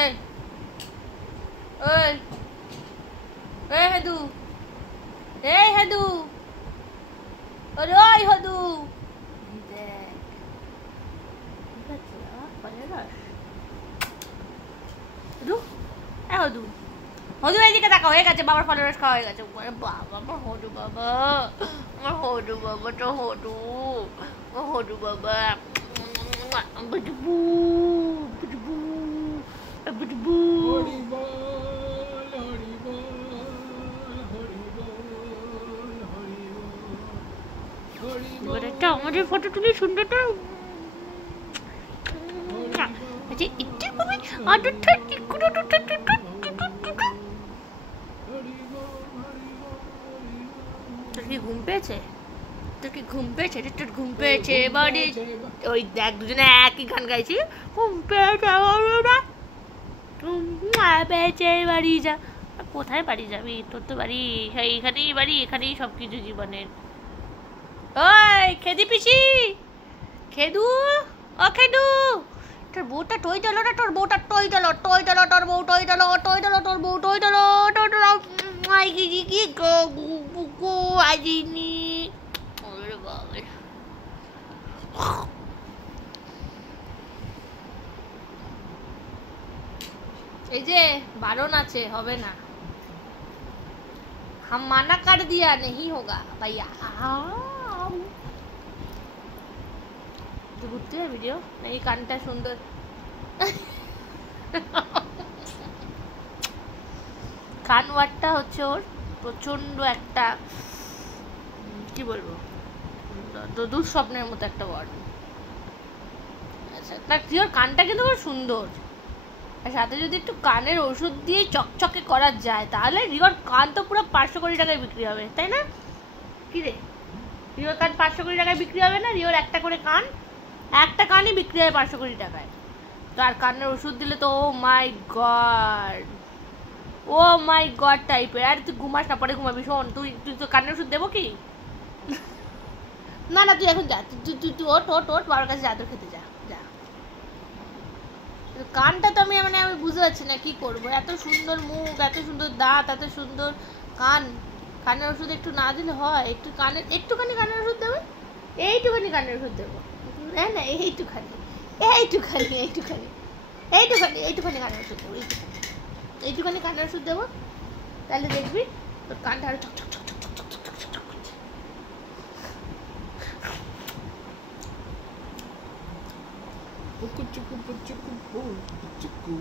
এই ওই এই হেদু, এই হেদু, ওরে ওই হেদু, দেখ ফলের রস। হেদু, এ হেদু, হদু এদিকে তাকা, হয়ে গেছে বাবার ফলের রস খাওয়া হয়ে গেছে। বাবা, আমার হদু বাবা, আমার হদু বাবা, তো হদু, আমার হদু বাবা, বুঝবু বুঝবু বুঝবু। একটা আমাদের ফটো তুলে সুন্দরটা আচ্ছা একটু কবি আদরটা টিকুড়ো টুটা টুটা। তোর কি ঘুম পেয়েছে? তোর কি ঘুম পেয়েছে? তোর ঘুম পেয়েছে বাড়ি? ওই দেখ দুজনে একই গান গাইছি। ঘুম পেয়েছে ঘুম পেয়েছে বাড়ি যা। কোথায় বাড়ি যাবি? তোর তো বাড়ি এইখানেই, বাড়ি এখানেই সব কিছু জীবনের। ওই খেদি পিসি, খেদু, ও খেদু, তোর বউটা টই দিল না? তোর বউটা টই দিল, টই দিল, তোর বউ টই দিল, টই দিল, তোর বউ টই দিল, টই দিল। মাই গিজি কি গো গো আজিনি। ওরে বাবা, এই যে বারণ আছে, হবে না। हम माना कर दिया, नहीं होगा भैया। ঘুরতে যাবে ভিডিও, এই গানটা সুন্দর। কান ওয়ার্ডটা হচ্ছে ওর প্রচন্ড একটা, কি বলবো, দুঃস্বপ্নের মতো একটা ওয়ার্ড। আচ্ছা, না ওর কানটা কিন্তু খুব সুন্দর, আর সাথে যদি একটু কানের ওষুধ দিয়ে চকচকে করা যায় তাহলে রিওর কান তো পুরো 500 কোটি টাকায় বিক্রি হবে, তাই না? কি রে, রিওর কান 500 কোটি টাকায় বিক্রি হবে না? রিওর একটা করে কান, একটা কানই বিক্রি হয় 500 কোটি টাকায়। তো আর কানের ওষুধ দিলে তো ও মাই গড, ও মাই গড টাইপের। আর তুই ঘুমাস না, পরে ঘুমাবি। শোন, তুই তুই তো কানের ওষুধ দেবো কি? না না, তুই এখন যা, তুই তুই তুই ওঠ ওঠ ওঠ, বাবার কাছে চাদর খেতে যা যা। কানটা তো আমি আমি বুঝতে পারছি না কি করবো। এত সুন্দর মুখ, এত সুন্দর দাঁত, এত সুন্দর কান, কানের ওষুধ একটু না দিলে হয়? একটু কানের, একটুখানি কানের ওষুধ দেবে, এইটুখানি কানের ওষুধ দেবো। না না, এইটুখানি এইটুখানি এইটুখানি এইটুখানি এইটুখানি কানের ওষুধ দেবো, এইটুখানি এইটুখানি কানের ওষুধ দেবো। তাহলে দেখবি তোর কানটা আরো চকচক চকচক চকচক চকচক চকচক করছে। Pucuchucu, pucuchucu, pucuchucu.